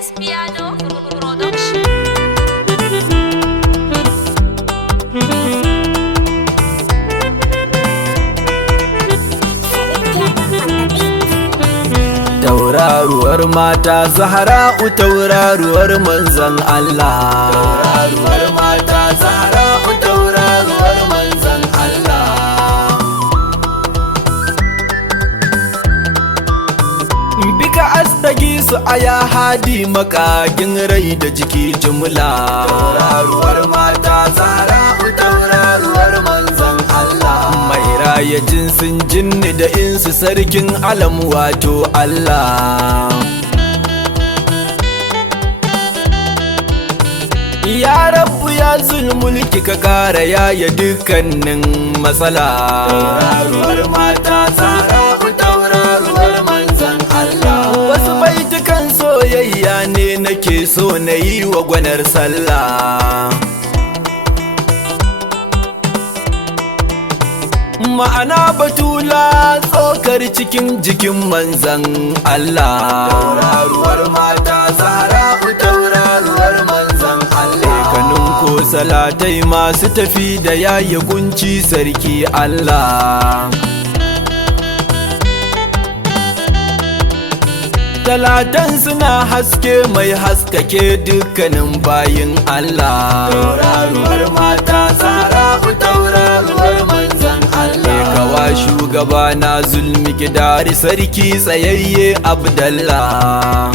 S Piano Production. Tauraruwar mata Zahra'u tauraruwar manzon Allah. Tauraruwar mata Zahra'u tauraruwar manzon Allah. Bika astagi su aya hadi makagin rai da jiki jumla. Tauraruwar mata Zahra'u tauraruwar manzon Allah. Mai raya jinsin jinni da insu sarkin alam wato Allah. Ya Rabbu ya zulmulki ka kara yaya dukkanin matsala. Tauraruwar mata Zahra'u tauraruwar manzon Allah. Wasu baitukan soyayya ne nake so na yi wa gwanar sallah. Ma'ana batula tsokar cikin jikin manzan Allah. Tauraruwar mata Zahra'u tauraruwar manzan Allah. Kanin ko salatai masu tafi da yayi kunci sarki Allah. Talatan suna haske mai haskake dukkanin bayin Allah. Tauraruwar mata Zahra'u tauraruwar manzan Allah. Kawa shugaba na zulmi gidari sarki tsayayye Abdallah.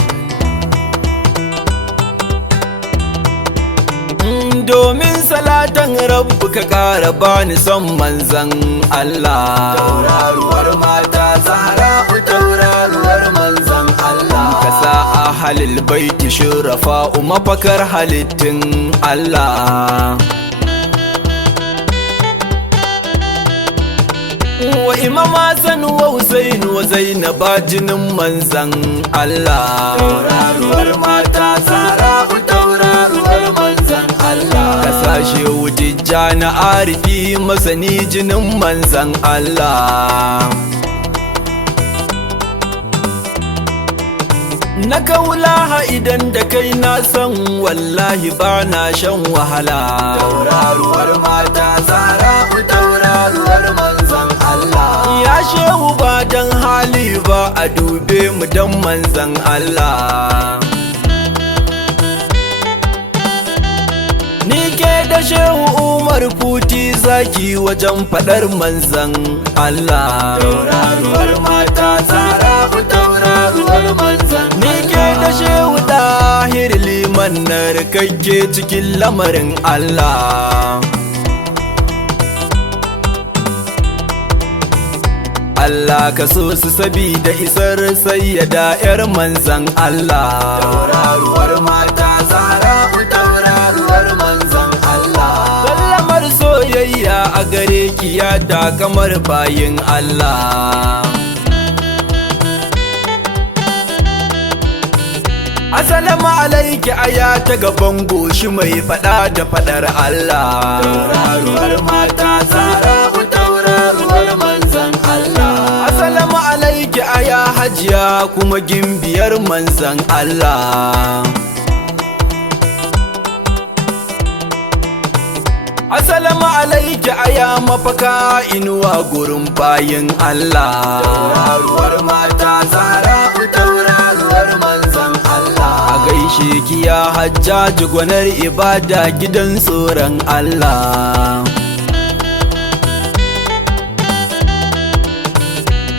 Domin salatan rabbu ka kara bani son manzan Allah. Tauraruwar mata Zahra'u tauraruwar manzan Allah. Ka sa a halil baiti shurafa mafakar halittin Allah. Wa Imam Hassan wa Hussein wa Zainaba jinin manzan Allah. Tauraruwar mata Zahra'u tauraruwar manzan Allah. Ka sashe wujijja na arifi masani jinin manzan Allah. Na kaulaha idan da kai na san wallahi ba na shan wahala. Tauraruwar mata Zahra'u tauraruwar manzan Allah. Ya shehu ba dan hali ba a dube mu dan manzan Allah. Ni ke da shehu Umar Futi zaki wajen fadar manzan Allah. Tauraruwar mata Zahra'u tauraruwar manzan Allah. Ni ke da shehu Dahir liman narkakke cikin lamarin Allah. Allah ka so su sabida isar sayyada 'yar manzan Allah. Tauraruwar mata Zahra'u tauraruwar manzan Allah. Sallamar soyayya a gare ki ya da kamar bayin Allah. Assalamu alaiki aya ta gaban goshi mai fada da fadar Allah. Tauraruwar mata Zahra'u tauraruwar manzan Allah. Assalamu alaiki aya hajiya kuma gimbiyar manzan Allah. Assalamu alaiki aya mafaka inuwa gurin bayin Allah. Tauraruwar mata Zahra'u tauraruwar manzan Allah. A gaishe ki ya hajjaji gwanar ibada gidan tsoron Allah.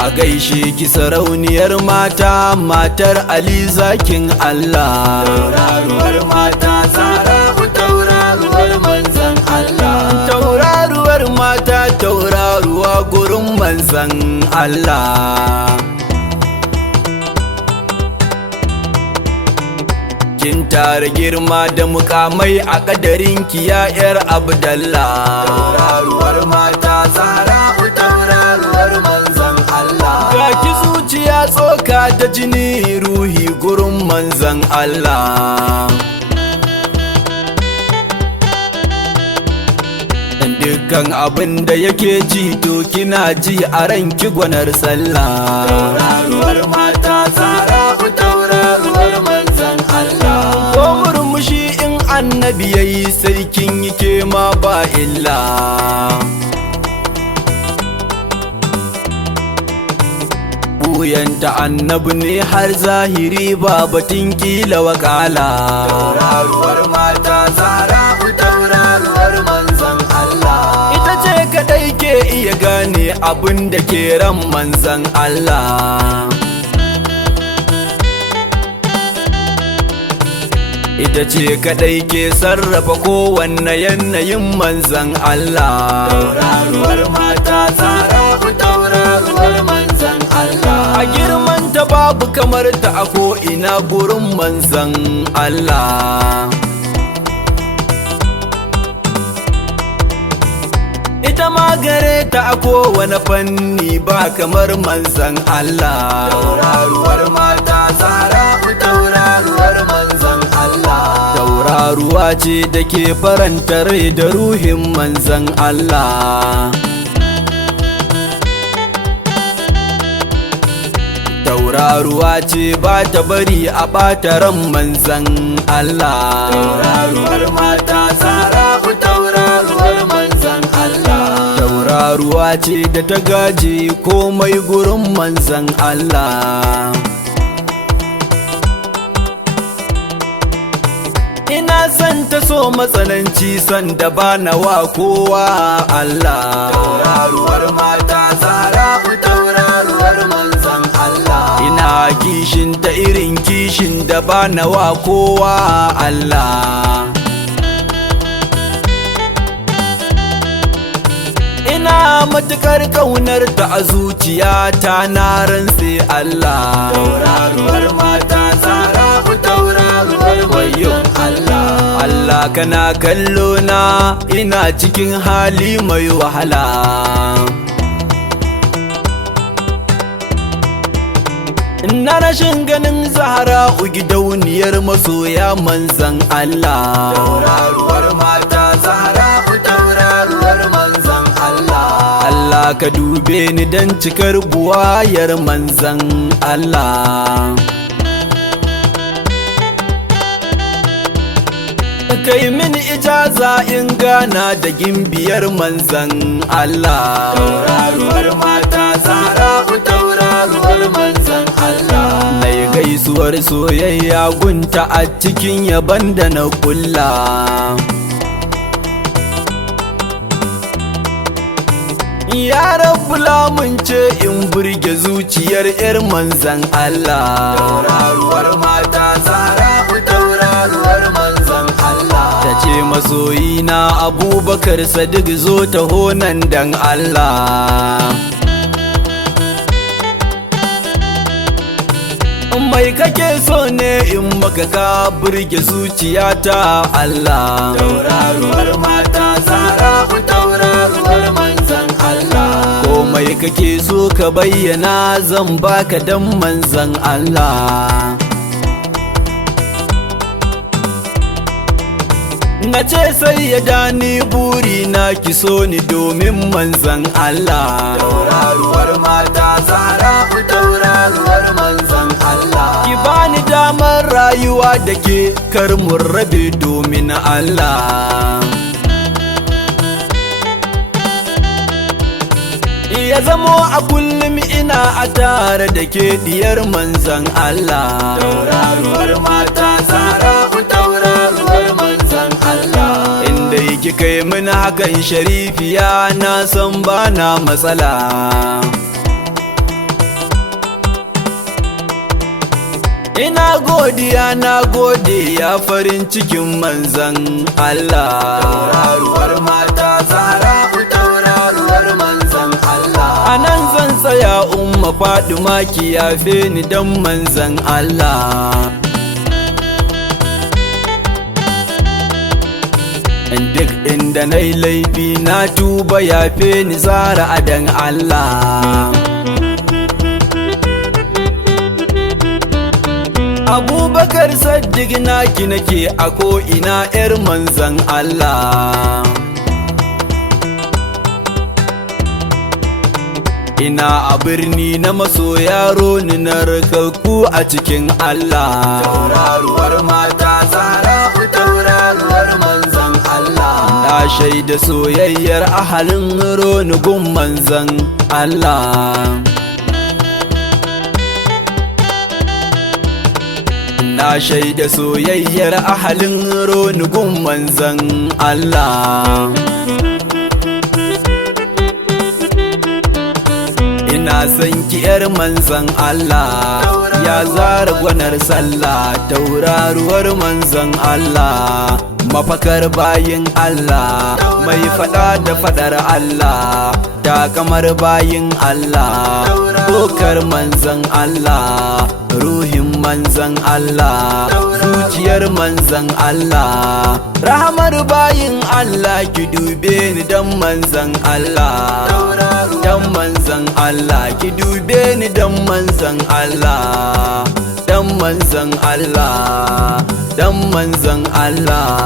A gaishe ki sarauniyar mata matar Ali zakin Allah. Tauraruwar mata Zahra'u tauraruwar manzan Allah. Tauraruwar mata tauraruwa gurin manzan Allah. Kin tara girma da mukamai a kadarin ki ya 'yar Abdallah. Tauraruwar mata Zahra'u tauraruwar manzan Allah. Ga ki zuciya tsoka da jini ruhi gurin manzan Allah. Dukkan abin da yake ji to kina ji a ranki gwanar sallah. Tauraruwar mata Zahra'u tauraruwar manzan Allah. ta annabi ne har zahiri ba batun kila wakala. Tauraruwar mata Zahra'u tauraruwar manzan Allah, ita ce kadai ke iya gane abin da ke ran manzan Allah. Ita ce kadai ke sarrafa kowanne yanayin manzan Allah. Tauraruwar mata Zahra'u tauraruwar manzan Allah, a girmanta babu kamar ta a ko'ina gurin manzan Allah. Ita ma gare ta a kowane fanni ba kamar manzan Allah. Tauraruwar mata Zahra'u tauraruwar manzan Allah, tauraruwa ce da ke faranta rai da ruhin manzan Allah. Tauraruwa ce ba ta bari a ɓata ran manzan Allah. Tauraruwar mata Zahra'u tauraruwar manzan Allah, tauraruwa ce da ta gaji komai gurin manzan Allah. Ina son ta so matsananci son da ba na wa kowa Allah. Tauraruwar mata Zahra'u tauraruwar manzan Allah, ina kishin ta irin kishin da ba na wa kowa Allah. Ina matukar kaunar ta a zuciyata na rantse Allah. Tauraruwar mata Zahra'u tauraruwar manzan Allah, Allah kana kallo na ina cikin hali mai wahala. Na rashin ganin Zahra'u gidauniyar masoya manzan Allah. Tauraruwar mata Zahra'u tauraruwar manzan Allah, Allah ka dube ni dan cikar buwayar manzan Allah. Kai min ijaza in gana da gimbiyar manzan Allah. Tauraruwar mata Zahra'u tauraruwar manzan Allah, nai gaisuwar soyayya gunta a cikin yaban da na kulla. Ya Rabbu lamunce in burge zuciyar 'yar manzan Allah. Tauraruwar mata Zahra'u tauraruwar manzan Allah, ta ce masoyina Abubakar Sadiq zo taho nan dan Allah. Mai kake so ne in maka ka burge zuciyata Allah. Tauraruwar mata Zahra'u tauraruwar manzan Allah, komai kake so ka bayyana zan baka dan manzan Allah. Na ce sai ya dani buri na ki so ni domin manzan Allah. Tauraruwar mata Zahra'u tauraruwar manzan Allah, ki bani damar rayuwa da ke kar mun rabe domin Allah. Ya zamo a kullum ina a tare da ke diyar manzan Allah. Tauraruwar mata Zahra'u tauraruwar manzan Allah, inda yake kai mini hakan sharifiya na san bana matsala. Ina godiya na gode ya farin cikin manzan Allah. Tauraruwar mata Zahra'u tauraruwar manzan Allah, a nan zan tsaya umma Fadima ki yafe ni dan manzan Allah. Duk inda na yi laifi na tuba yafe ni Zahra dan Allah. Abubakar Sadiq naki nake a ko'ina 'yar manzan Allah. Ina a birni na masoya roni na rikakku a cikin Allah. Tauraruwar mata Zahra'u tauraruwar manzan Allah, na shaida soyayyar ahalin roni gun manzan Allah. na shaida soyayyar ahalin ronugun manzan Allah. Ina son ki yar manzan Allah, ya zara gwanar sallah, tauraruwar manzan Allah, mafakar bayin Allah, mai fada da fadar Allah, ta kamar bayin Allah, dokar manzan Allah, ruhin manzan Allah, zuciyar manzan Allah, rahamar bayin Allah, ki dube ni dan manzan Allah, dan manzan Allah, ki dube ni dan manzan Allah, dan manzan Allah, dan manzan Allah.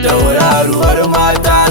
Tauraruwar mata